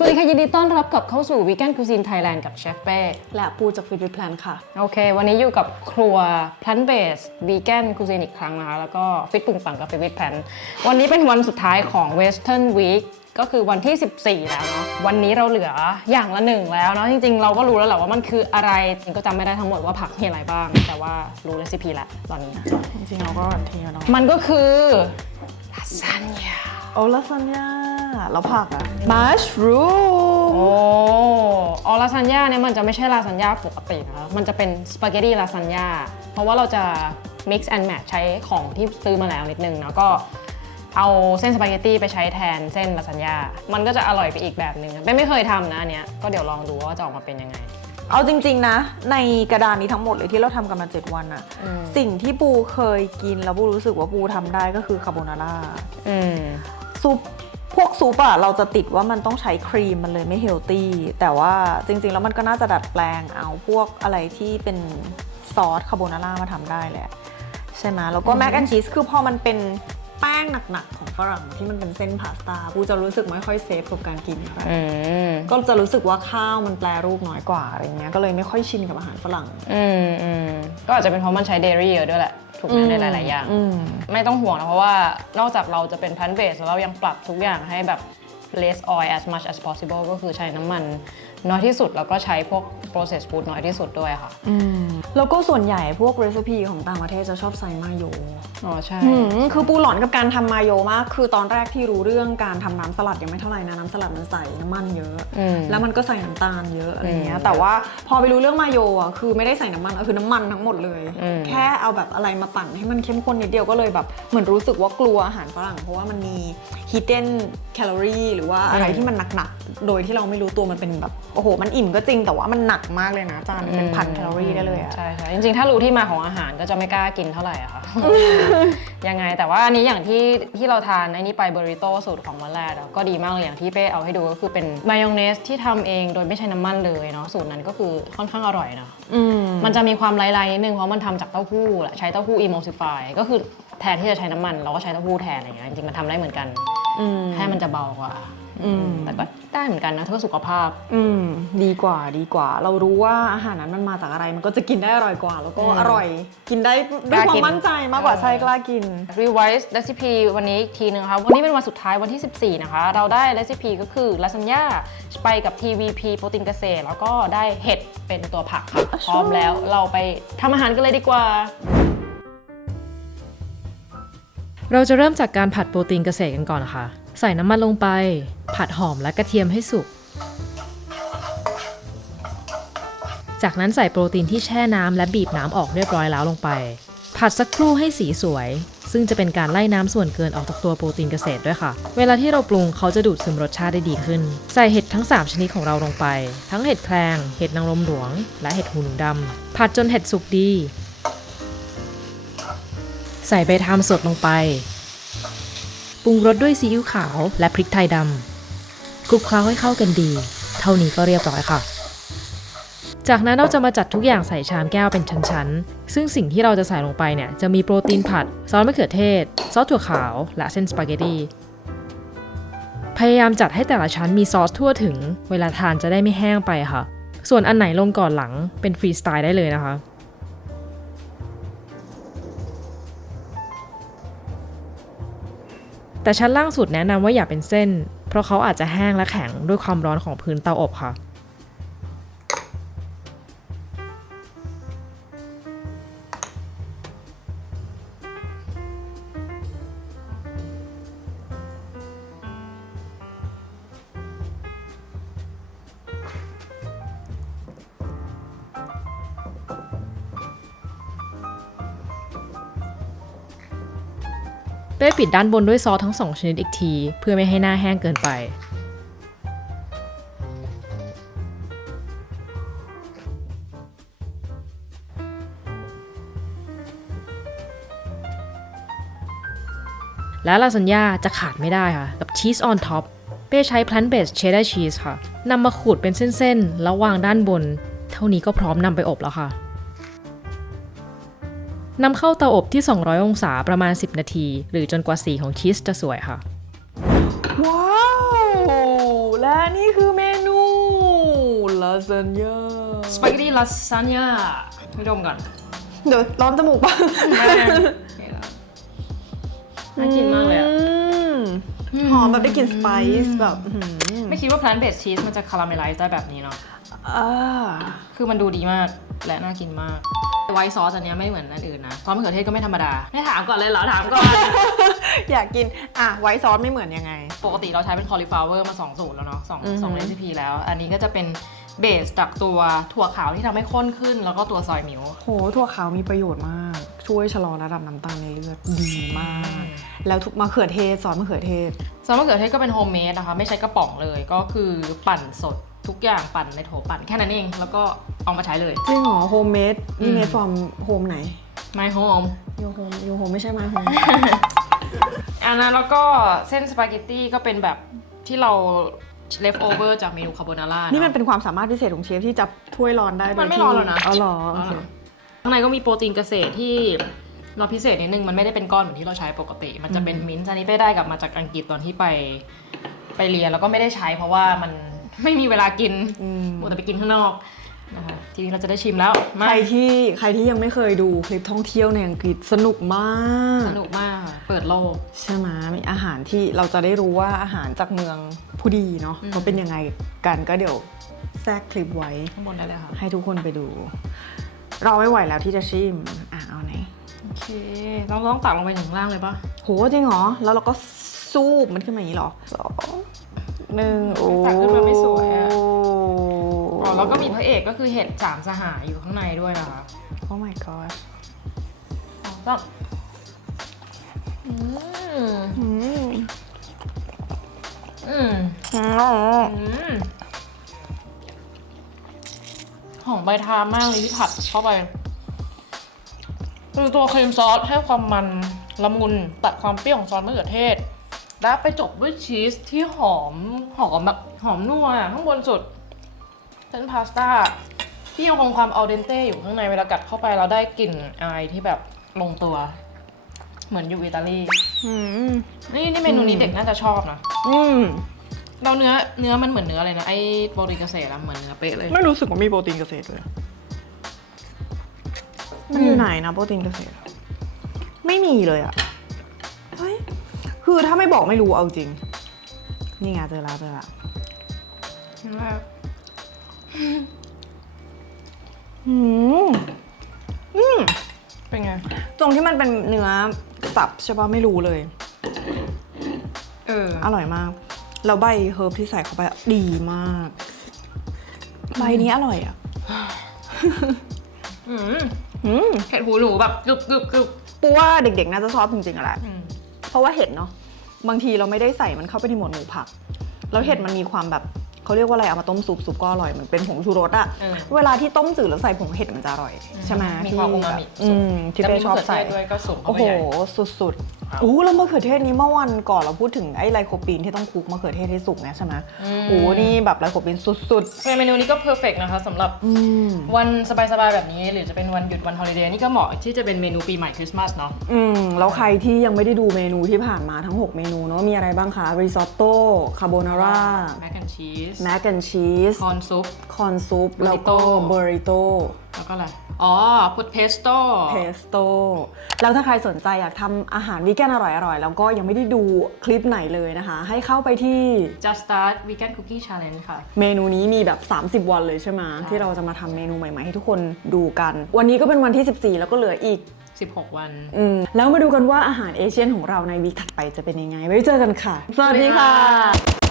สวัสดีค่ะ ยินดีต้อนรับกลับเข้าสู่ Vegan Cuisine Thailand กับเชฟเป้และปูจากฟิตวิ p แพลนค่ะ โอเค วันนี้อยู่กับครัว plant based vegan cuisine อีกครั้งนะคะ แล้วก็ฟิตปุงปังกับฟิตวิ p แพลนวันนี้เป็นวันสุดท้ายของ Western Week ก็คือวันที่ 14 แล้วเนาะ วันนี้เราเหลืออย่างละหนึ่งแล้วเนาะ จริงๆ เราก็รู้แล้วแหละว่ามันคืออะไรจริงก็จำไม่ได้ทั้งหมดว่าผักมีอะไรบ้าง แต่ว่ารู้เรซิปีแล้วตอนนี้ จริงๆเราก็เทียเนาะมันก็คือลาซานญ่าโอ้ลาซานญ่า แล้วผักอะมัชรูมโอ้ออลาซานญ่าเนี่ยมันจะไม่ใช่ลาซานญ่าปกตินะคะมันจะเป็นสปาเกตตีลาซานญ่าเพราะว่าเราจะ mix and match ใช้ของที่ซื้อมาแล้วนิดนึงแล้วก็เอาเส้นสปาเกตตีไปใช้แทนเส้นลาซานญ่ามันก็จะอร่อยไปอีกแบบหนึ่งเป็นไม่เคยทำนะอันเนี้ยก็เดี๋ยวลองดูว่าจะออกมาเป็นยังไง เอาจริง ๆ นะ ในกระดานนี้ทั้งหมดเลยที่เราทำกันมา 7 วันอะอืม สิ่งที่ปูเคยกินแล้วปูรู้สึกว่าปูทำได้ก็คือคาโบนาร่าอืมซุปพ วกซุปอะเราจะติดว่ามันต้องใช้ครีมมันเลยไม่เฮลตี้แต่ว่าจริง ๆ แล้วมันก็น่าจะดัดแปลงเอาพวกอะไรที่เป็นซอสคาโบนาร่ามาทำได้แหละใช่ไหมแล้วก็แมกแอนชีสคือพอมันเป็นแป้งหนักๆของฝรั่งที่มันเป็นเส้นพาสต้าปูจะรู้สึกไม่ค่อยเซฟกับการกินอะไรอืมก็จะรู้สึกว่าข้าวมันแปรรูปน้อยกว่าอะไรเงี้ยก็เลยไม่ค่อยชินกับอาหารฝรั่ง อืมอืมก็อาจจะเป็นเพราะมันใช้เดรี่เยอะด้วยแหละ ถูกไหมในหลาย ๆ อย่างอืมไม่ต้องห่วงนะเพราะว่านอกจากเราจะเป็น plant based แล้วเรายังปรับทุกอย่างให้แบบ less oil as much as possible ก็คือใช้น้ำมันน้อยที่สุดแล้วก็ใช้พวก processed food น้อยที่สุดด้วยค่ะอืมแล้วก็ส่วนใหญ่พวกเรซิปีของต่างประเทศจะชอบใส่มาโยอ๋อใช่ อืมคือปูหลอนกับการทำมาโยมาก คือตอนแรกที่รู้เรื่องการทำน้ำสลัดยังไม่เท่าไหร่นะน้ำสลัดมันใส่น้ำมันเยอะ อืม แล้วมันก็ใส่น้ำตาลเยอะอะไรเงี้อืย มแต่ว่าพอไปรู้เรื่องมาโยอะคือไม่ได้ใส่น้ำมันอะคือน้ำมันทั้งหมดเลย อืม แค่เอาแบบอะไรมาปั่นให้มันเข้มข้นนิดเดียวก็เลยแบบเหมือนรู้สึกว่ากลัวอาหารฝรั่งเพราะว่ามันมี hidden calorie หรือว่าอะไรที่มันหนักๆ โดยที่เราไม่รู้ตัวมันเป็นแบบโอ้โห มันอิ่มก็จริงแต่ว่ามันหนักมากเลยนะจานมันเป็นพันแคลอรี่ได้เลยอะ ใช่ใช่จริงๆ ถ้ารู้ที่มาของอาหารก็จะไม่กล้ากินเท่าไหร่อะค่ะ ยังไงแต่ว่าอันนี้อย่างที่ที่เราทานไอ้นี่ไปเบอริโตสูตรของวันแรกอะก็ดีมากเลยอย่างที่เป้เอาให้ดูก็คือเป็นมายองเนสที่ทำเองโดยไม่ใช้น้ำมันเลยเนาะสูตรนั้นก็คือค่อนข้างอร่อยเนาะอืมมันจะมีความลายๆนิดนึงเพราะมันทำจากเต้าหู้แหละใช้เต้าหู้ emulsify ก็คือแทนที่จะใช้น้ำมัน เราก็ใช้เต้าหู้แทนอะไรเงี้ยจริงๆมันทำได้เหมือนกันอืม แค่มันจะเบากว่าอืมแต่ก็ได้เหมือนกันนะเพื่อสุขภาพ อืมดีกว่าดีกว่า เรารู้ว่าอาหารนั้นมันมาจากอะไรมันก็จะกินได้อร่อยกว่า แล้วก็อืมอร่อย กินได้กล้าวด้วยคากิมนมั่นใจมากกว่าเออใช่กล้ากิน revise recipe วันนี้อีกทีนึงค่ะวันนี้เป็นวันสุดท้ายวันที่ 14 นะคะ เราได้ recipe ก็คือ lasagna ไปกับ TVP โปรตีนเกษตร แล้วก็ได้เห็ดเป็นตัวผักค่ะพร้อมแล้วเราไปทำอาหารกันเลยดีกว่า เราจะเริ่มจากการผัดโปรตีนเกษตรกันก่อนนะคะ ใส่น้ำมันลงไป ผัดหอมและกระเทียมให้สุก จากนั้นใส่โปรตีนที่แช่น้ำและบีบน้ำออกเรียบร้อยแล้วลงไป ผัดสักครู่ให้สีสวย ซึ่งจะเป็นการไล่น้ำส่วนเกินออกจากตัวโปรตีนเกษตรด้วยค่ะ เวลาที่เราปรุงเขาจะดูดซึมรสชาติได้ดีขึ้น ใส่เห็ดทั้ง 3 ชนิดของเราลงไป ทั้งเห็ดแครงเห็ดนางรมหลวง และเห็ดหูหนูดำผัดจนเห็ดสุกดี ใส่ใบทามสดลงไป ปรุงรสด้วยซีอิ๊วขาวและพริกไทยดำคลุกเคล้าให้เข้ากันดี เท่านี้ก็เรียบร้อยค่ะ จากนั้นเราจะมาจัดทุกอย่างใส่ชามแก้วเป็นชั้นๆ ซึ่งสิ่งที่เราจะใส่ลงไปเนี่ย จะมีโปรตีนผัด ซอสมะเขือเทศ ซอสถั่วขาว และเส้นสปาเกตตีพยายามจัดให้แต่ละชั้นมีซอสทั่วถึง เวลาทานจะได้ไม่แห้งไปค่ะ ส่วนอันไหนลงก่อนหลังเป็นฟรีสไตล์ได้เลยนะคะ แต่ชั้นล่างสุดแนะนำว่าอย่าเป็นเส้น เพราะเขาอาจจะแห้งและแข็งด้วยความร้อนของพื้นเตาอบค่ะ เป้ปิดด้านบนด้วยซอสทั้งสองชนิดอีกที เพื่อไม่ให้หน้าแห้งเกินไปและลาซานญ่าจะขาดไม่ได้ค่ะ กับชีสออนท็อปเป้ใช้ plant based cheddar cheese ค่ะนำมาขูดเป็นเส้นๆ แล้ววางด้านบน เท่านี้ก็พร้อมนำไปอบแล้วค่ะ นำเข้าเตาอบที่ 200 องศาประมาณ 10 นาที หรือจนกว่าสีของชีสจะสวยค่ะ ว้าว และอันนี้คือเมนูลาซานญ่สปาเกตตี้ลาซานญ่าไม่ดมก่อนเดี๋ยวร้อนจมูกป่ะน่ากินมากเลยอะอืมหอมแบบได้กลิ่นสไปซ์แบบอื้อหือไม่คิดว่า plant based cheese มันจะคาราเมลไลซ์ได้แบบนี้เนาะ อ่าคือมันดูดีมากและน่ากินมาก ไวท์ซอสอันเนี้ยไม่เหมือนอันอื่นนะ ซอสมะเขือเทศก็ไม่ธรรมดา ไม่ถามก่อนเลยเหรอ ถามก่อน อยากกิน อะ ไวท์ซอสไม่เหมือนยังไง ปกติเราใช้เป็น cauliflower มา 2 สูตรแล้วเนาะสองอือหือสองเรซิปีแล้ว อันนี้ก็จะเป็นเบสจากตัวถั่วขาวที่ทำให้ข้นขึ้น แล้วก็ตัวซอยมิวโหถั่วขาวมีประโยชน์มาก ช่วยชะลอระดับน้ำตาลในเลือดดีมาก แล้วทุกมะเขือเทศซอสมะเขือเทศ ซอสมะเขือเทศก็เป็นโฮมเมดนะคะ ไม่ใช้กระป๋องเลย ก็คือปั่นสด ทุกอย่างปั่นในโถปั่นแค่นั้นเอง แล้วก็เอามาใช้เลย จริงเหรอโฮมเมดนี่อืมเมดฟอร์มโฮมไหน My home ยูโฮมยูโฮมไม่ใช่มาโฮมอันนั้นแล้วก็เส้นสปาเกตตี้ก็เป็นแบบที่เรา left over จากเมนูคาโบนาร่านี่นี่มันเป็นความสามารถพิเศษของเชฟที่จับถ้วยร้อนได้โดยมันไม่ที่ร้อนแล้วนะเอาเหรอโอเคข้างในก็มีโปรตีนเกษตรที่เราพิเศษนิดนึงมันไม่ได้เป็นก้อนเหมือนที่เราใช้ปกติ มันจะเป็นมิ้นท์อันนี้ไปได้กลับมาจากอังกฤษตอนที่ไปไปเรียนแล้วก็ไม่ได้ใช้เพราะว่ามัน ไม่มีเวลากินอืมมัวแต่ไปกินข้างนอกนะคะทีนี้เราจะได้ชิมแล้วมาใครที่ใครที่ยังไม่เคยดูคลิปท่องเที่ยวในอังกฤษสนุกมาก สนุกมากค่ะเปิดโลก ใช่ไหมมีอาหารที่เราจะได้รู้ว่าอาหารจากเมืองผู้ดีเนาะอืม เขาเป็นยังไงกันก็เดี๋ยวแทรกคลิปไว้ ข้างบนได้เลยค่ะให้ทุกคนไปดู เราไม่ไหวแล้วที่จะชิม อะเอาไหน โอเคต้องต้องตักลงไปถึงล่างเลยปะโหจริงเหรอ แล้วเราก็ซูบมันขึ้นมาอย่างนี้เหรอสอง หนึ่งโอ้ตักขึ้นมาไม่สวยอะ อ๋อแล้วก็มีพระเอกก็คือเห็ดสามสหายอยู่ข้างในด้วยนะคะโอ้ my god ก็อืมอืมอืมอืมอืมหอมใบทามมากเลยที่ผัดเข้าไปคือตัวครีมซอสให้ความมันละมุนตัดความเปรี้ยวของซอสมะเขือเทศ แล้วไปจบด้วยชีสที่หอมหอมแบบหอมนัวอะข้างบนสุดเส้นพาสต้าที่ยังคงความอัลเดนเต้อยู่ข้างในเวลากัดเข้าไปเราได้กลิ่นอายที่แบบลงตัว เหมือนอยู่อิตาลีอืมนี่นี่เมนูนี้เด็กน่าจะชอบนะอืมเราเนื้อเนื้อมันเหมือนเนื้ออะไรนะไอ้โปรตีนเกษตรอะเหมือนเนื้อเป๊ะเลย ไม่รู้สึกว่ามีโปรตีนเกษตรเลย มันอยู่ไหนนะโปรตีนเกษตรอะไม่มีเลยอะเฮ้ย คือถ้าไม่บอกไม่รู้เอาจริง นี่ไงเจอแล้วเจอแล้วอืมอืมเป็นไง ตรงที่มันเป็นเนื้อสับใช่ปะไม่รู้เลย เออ อร่อยมาก แล้วใบเฮิร์บที่ใส่เข้าไปอะดีมาก ใบนี้อร่อยอะ อืมอืมเห็ดหูหนูแบบกรึบกรึบกรึบปูว่าเด็กๆ น่าจะชอบจริงๆอะแหละอืม เพราะว่าเห็ดเนาะบางทีเราไม่ได้ใส่มันเข้าไปในหมวดหมู่ผัก แล้วเห็ดมันมีความแบบเขาเรียกว่าอะไรเอามาต้มซุปซุปก็อร่อยเหมือนเป็นผงชูรสอะเออเวลาที่ต้มจืดแล้วใส่ผงเห็ดมันจะอร่อย ใช่ไหมมีความที่อูมามิอืมที่เป้ชอบใส่ แล้วมีมะเขืเทศด้วยก็สูงเข้าโอ้ไปโห ใหญ่ สุด ครับๆอู้แล้วมะเขือเทศนี้เมื่อวันก่อนเราพูดถึงไอ้ไลโคปีนที่ต้องคลุกมะเขือเทศให้สุกเนี่ยใช่ไหมอืมโอ้นี่แบบไลโคปีนสุดเมนูนี้ก็เพอร์เฟกนะคะสำหรับๆอืมวันสบายๆแบบนี้ หรือจะเป็นวันหยุดวันฮอลิเดย์นี่ก็เหมาะที่จะเป็นเมนูปีใหม่คริสต์มาสเนาะอืมแล้วใครที่ยังไม่ได้ดูเมนูที่ผ่านมาทั้ง 6 เมนูเนาะมีอะไรบ้างคะริซอตโต้คาโบนาร่าแมคแอนชีสแมคแอนชีสคอนซุปคอนซุปแล้วก็ Burrito เบอริโตแล้วก็อะไร อ๋อพุทเพสโต้เพสโตแล้วถ้าใครสนใจอยากทำอาหารวีแกนอร่อยๆ แล้วก็ยังไม่ได้ดูคลิปไหนเลยนะคะ ให้เข้าไปที่ Just Start Vegan Cookie Challenge ค่ะ เมนูนี้มีแบบ 30 วันเลยใช่ไหมที่เราจะมาทำเมนูใหม่ๆ ให้ทุกคนดูกัน วันนี้ก็เป็นวันที่ 14 แล้วก็เหลืออีก 16 วัน อืมแล้วมาดูกันว่าอาหารเอเชียนของเราในวีคถัดไปจะเป็นยังไง ไว้เจอกันค่ะ สวัสดีค่ะ